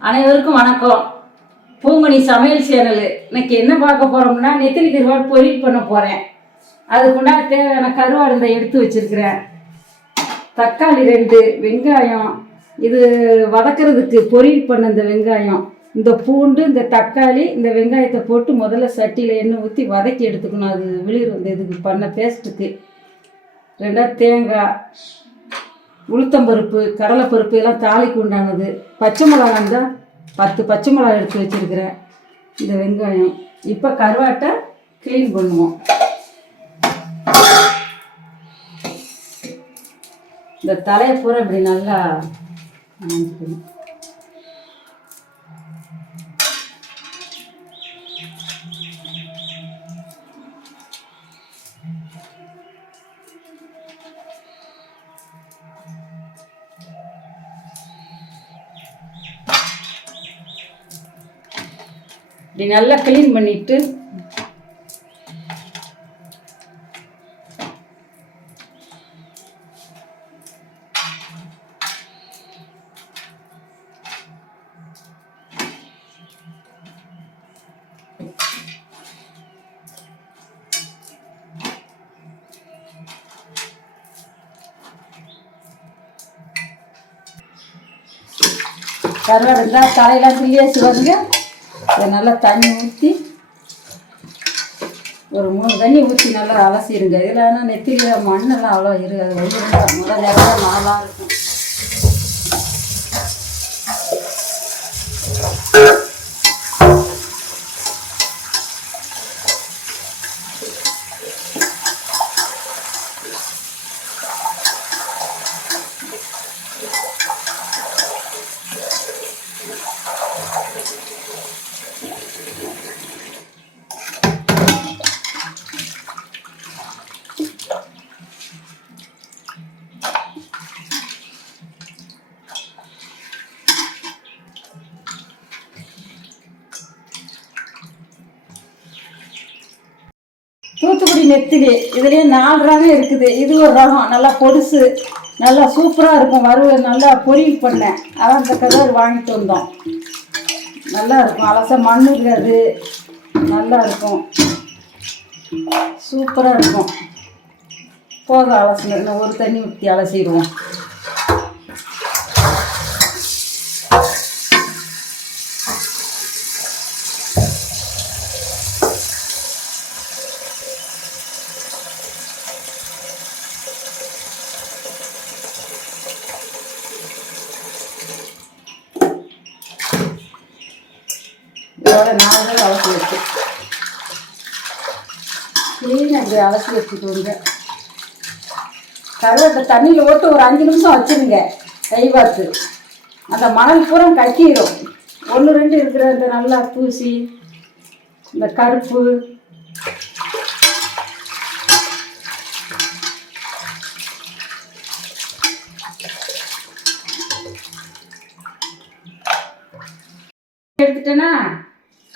அனைவருக்கும் வணக்கம். பூமணி சமையல் சேனல். இன்னைக்கு என்ன பார்க்க போறோம்னா, நெத்திலி கருவாடு பொரியல் பண்ண போறேன். அதுக்குண்டா தேவையான கருவாடு இந்த எடுத்து வச்சிருக்கிறேன். தக்காளி 2, வெங்காயம், இது வதக்கிறதுக்கு பொரியல் பண்ண இந்த வெங்காயம், இந்த பூண்டு, இந்த தக்காளி, இந்த வெங்காயத்தை போட்டு முதல்ல சட்டியில் எண்ணெய் ஊற்றி வதக்கி எடுத்துக்கணும். அது வெளியில் வந்து இதுக்கு பண்ண பேஸ்ட்டுக்கு. 2 தேங்காய், உளுத்தம்பருப்பு, கடலைப்பருப்பு எல்லாம் தாளிக்கு உண்டானது. பச்சை மிளகா இருந்தால் 10 பச்சை மிளகா எடுத்து வச்சுருக்கிறேன். இந்த வெங்காயம். இப்போ கருவாட்டை க்ளீன் பண்ணுவோம். இந்த தலையை பூரா இப்படி நல்லா நனைக்கணும். இப்படி நல்லா க்ளீன் பண்ணிட்டு கருவாடு இருந்தால் தலையெல்லாம் கிள்ளியாச்சு வருங்க. இதை நல்லா தண்ணி ஊற்றி ஒரு 3 தண்ணி ஊற்றி நல்லா அலசிடுங்க. இதில் ஆனால் நெத்திலியில் மண்ணெல்லாம் அவ்வளோ இருக்காது. முதல் நேரம் நல்லா இருக்கும். தூத்துக்குடி நெத்திலி இதுலேயே 4 ரகம் இருக்குது. இது ஒரு ரகம் நல்லா பொடுசு, நல்லா சூப்பராக இருக்கும். வறுவல் நல்லா பொரியல் பண்ணேன். அதான் இந்த கருவாடு வாங்கிட்டு வந்தோம். நல்லா இருக்கும். அலச மண் இருக்காது. நல்லா இருக்கும். சூப்பராக இருக்கும். போக அலசணும். இன்னும் ஒரு தண்ணி ஊற்றி அலசிடுவோம். இதோட 4 நாள் அலசி வச்சு க்ளீனாக இப்படி அலசி வச்சுக்கோங்க. கருவாட்டை தண்ணியில் போட்டு ஒரு 5 நிமிஷம் வச்சுருங்க. கை பார்த்து அந்த மணல் பூரா கட்டிடும். 1, 2 இருக்கிற இந்த நல்லா தூசி, இந்த கருப்பு, எடுத்துட்டேன்னா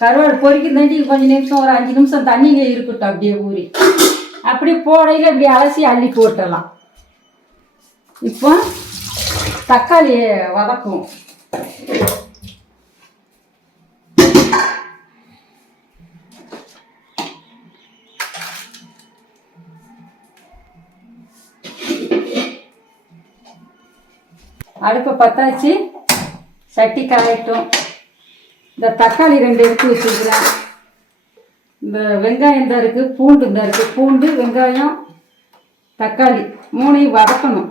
கருவாடு பொரிக்கும் தண்டி கொஞ்சம் நிமிஷம் ஒரு 5 நிமிஷம் தண்ணியில இருக்கட்டும். அப்படியே ஊறி அப்படியே போடையில் இப்படி அலசி அள்ளி போட்டலாம். இப்போ தக்காளியை வதக்கும். அடுப்பை பற்றாச்சு. சட்டி காயட்டும். இந்த தக்காளி 2 எடுத்து வச்சுருக்கிறேன். இந்த வெங்காயம் தான் இருக்குது, பூண்டு தான் இருக்குது. பூண்டு, வெங்காயம், தக்காளி 3ஐயும் வதக்கணும்.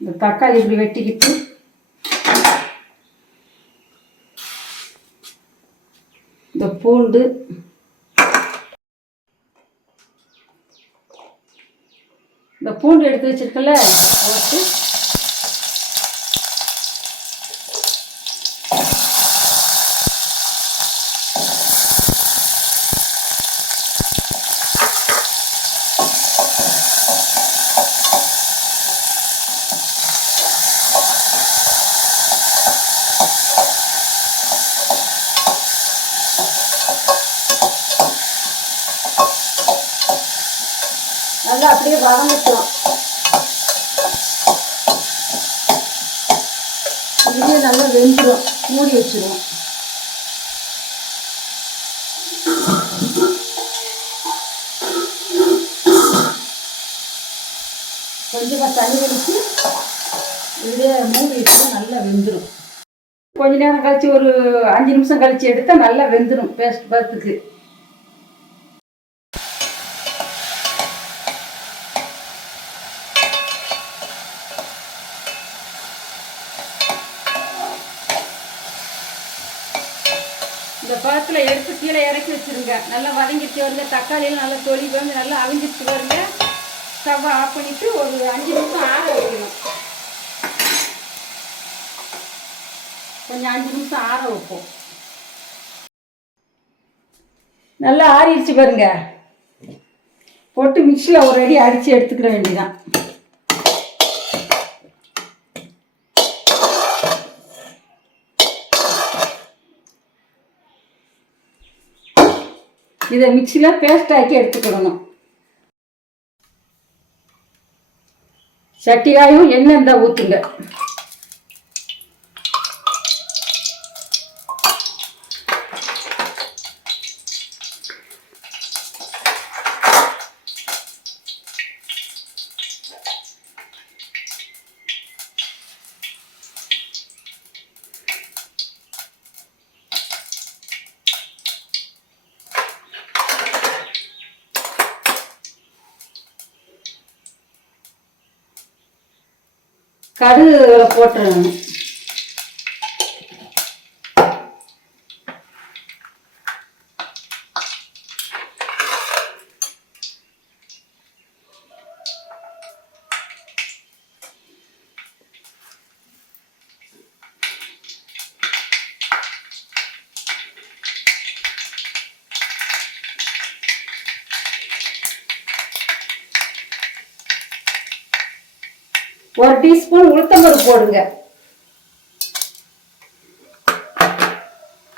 இந்த தக்காளி இப்படி வெட்டிக்கிட்டு இந்த பூண்டு, இந்த பூண்டு எடுத்து வச்சிருக்கல போட்டு அப்படியே வதங்கட்டும். இதுலேயே நல்லா வெந்துடும். மூடி வச்சிருவோம். கொஞ்சமாக தண்ணி தெளித்து இதுலேயே மூடி வச்சு நல்லா வெந்துடும். கொஞ்ச நேரம் கழிச்சு ஒரு 5 நிமிஷம் கழிச்சு எடுத்தால் நல்லா வெந்துடும் பேஸ்ட் பருத்துக்கு. இந்த பழத்தில் எடுத்து கீழே இறக்கி வச்சுருங்க. நல்லா வதங்கிட்டு வருங்க. தக்காளியெல்லாம் நல்லா தொளி வந்து நல்லா அவிஞ்சிட்டு வருங்க. ஸ்டவ்வை ஆஃப் பண்ணிவிட்டு ஒரு 5 நிமிஷம் ஆற வைக்கணும். கொஞ்சம் 5 நிமிஷம் ஆற வைப்போம். நல்லா ஆறிடுச்சு பாருங்க. போட்டு மிக்சியில் ஒரு அடி அடித்து எடுத்துக்கிற வேண்டியதான். இதை மிக்சியில் பேஸ்ட் ஆக்கி எடுத்துக்கிடணும். சட்டிகாயும் எண்ணெய் இருந்தால் ஊற்றுங்க. கடுகு போட்டுருங்க. ஒரு டீஸ்பூன் உளுத்தம்பருப்பு போடுங்க.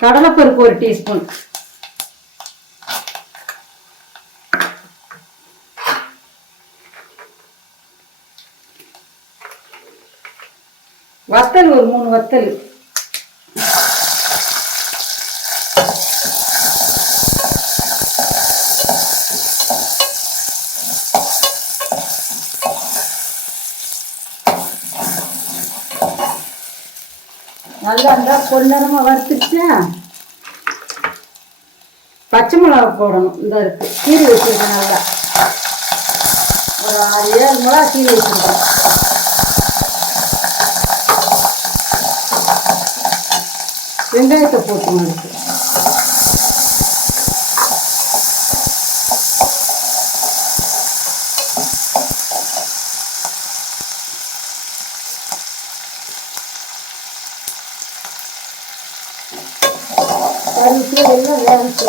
கடலைப்பருப்பு ஒரு டீஸ்பூன். வத்தல் ஒரு 3 வத்தல். நல்லா இருந்தால் பொன்னரமாக வறுத்துட்டு பச்சை மிளகா போடணும். இந்த இருக்கு கீரை வச்சுருக்கேன். நல்லா ஒரு 6-7 மிளகா கீரை வச்சுருக்கேன். வெங்காயத்தை போட்டுணும். இருக்கு எல்லாம் வேகச்சு.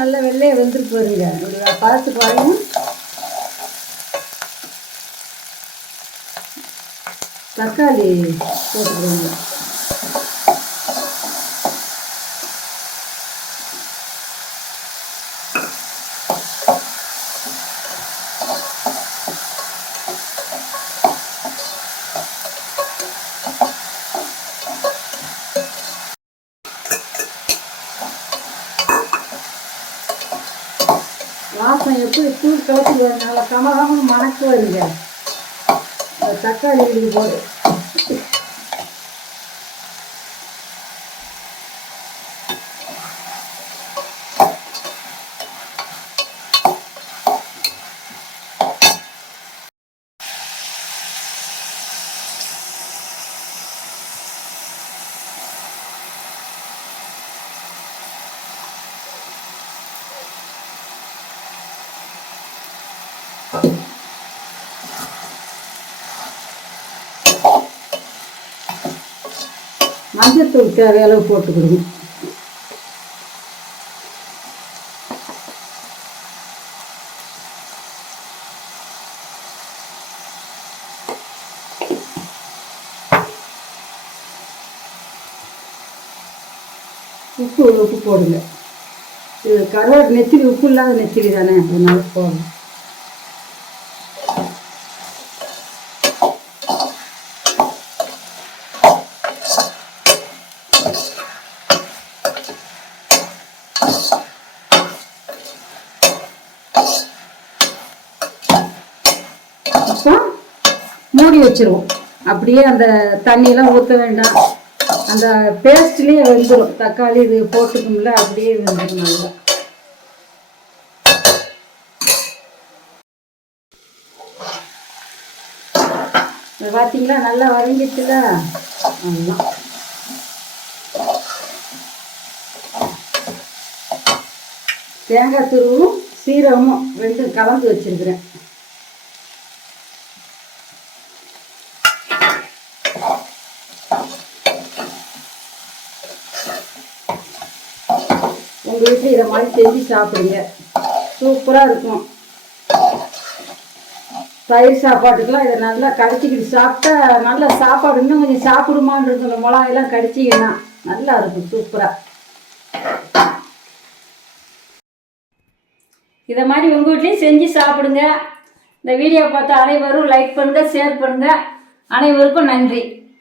நல்லா வெள்ளையை வெந்துட்டு போயிருங்க. ஒரு பழத்துக்கு வரையும் தக்காளி போட்டுருங்க. வாசம் எப்படி தூள் கலத்துக்கு வரும். நல்லா கமகமன்னு மணக்கு வருங்க. தக்காளி இது போடு. மஞ்சத்தூள் தேவையான அளவு போட்டுக்கிடுங்க. உப்பு போடுங்க. இது கருவாடு நெத்திலி உப்பு இல்லாத நெத்திலி தானே, அதனால போடணும். இப்போ மூடி வச்சிருவோம். அப்படியே அந்த தண்ணியெல்லாம் ஊற்ற வேண்டாம், அந்த பேஸ்ட்லேயே வெந்துடும். தக்காளி இது போட்டுக்கோம்ல, அப்படியே வெந்துடும் நல்லா. பார்த்தீங்களா, நல்லா வதங்கிச்சுல. ஆமாம், தேங்காய் துருவும் சீரகமும் ரெண்டும் கலந்து வச்சிருக்கிறேன். உங்கள் வீட்டில் இதை மாதிரி செஞ்சு சாப்பிடுங்க, சூப்பராக இருக்கும். தயிர் சாப்பாட்டுக்கெலாம் இதை நல்லா கடிச்சிக்கிட்டு சாப்பிட்டா நல்லா சாப்பாடு இன்னும் கொஞ்சம் சாப்பிடுமான்னு இருக்கும். இந்த மிளகாயெல்லாம் கடிச்சிங்கன்னா நல்லா இருக்கும், சூப்பராக. இதை மாதிரி உங்கள் வீட்லேயும் செஞ்சு சாப்பிடுங்க. இந்த வீடியோ பார்த்து அனைவரும் லைக் பண்ணுங்கள், ஷேர் பண்ணுங்கள். அனைவருக்கும் நன்றி.